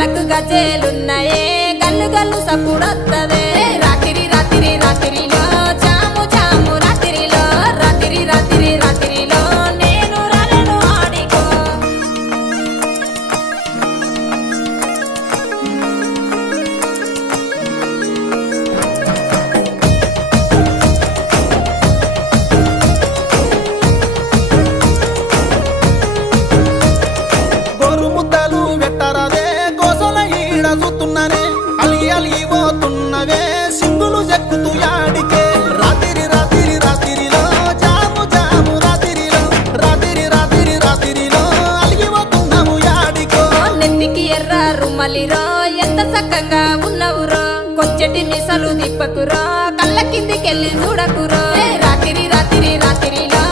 కాళ్ళకు గజ్జెలున్నాయే గల్లు గల్లు సప్పుడొత్తదే రాత్రి రాత్రి రాత్రిలో జాము జాము రాత్రిలో రాత్రి రాత్రి రాత్రిలో నేను రాలేను ఆడికో గోరుముద్దలు వెట్టరాదే గోసల ఈడ చూస్తున్నానే అలి అలి పోతున్నవే సింగులు చెక్కుతూ యాడికే రాత్రి రాత్రి రాత్రిలో జాము జాము రాత్రిలో రాత్రి రాత్రి రాత్రిలో అలిగిపోతున్నాము యాడికో నెత్తికి ఎర్ర రుమలిరో ఎంత చక్కగా ఉన్నవురో కొంచెటి మిసలు దిప్పకురో కళ్ళ కిందికెళ్ళి చూడకురో రాత్రి రాత్రి రాత్రిలో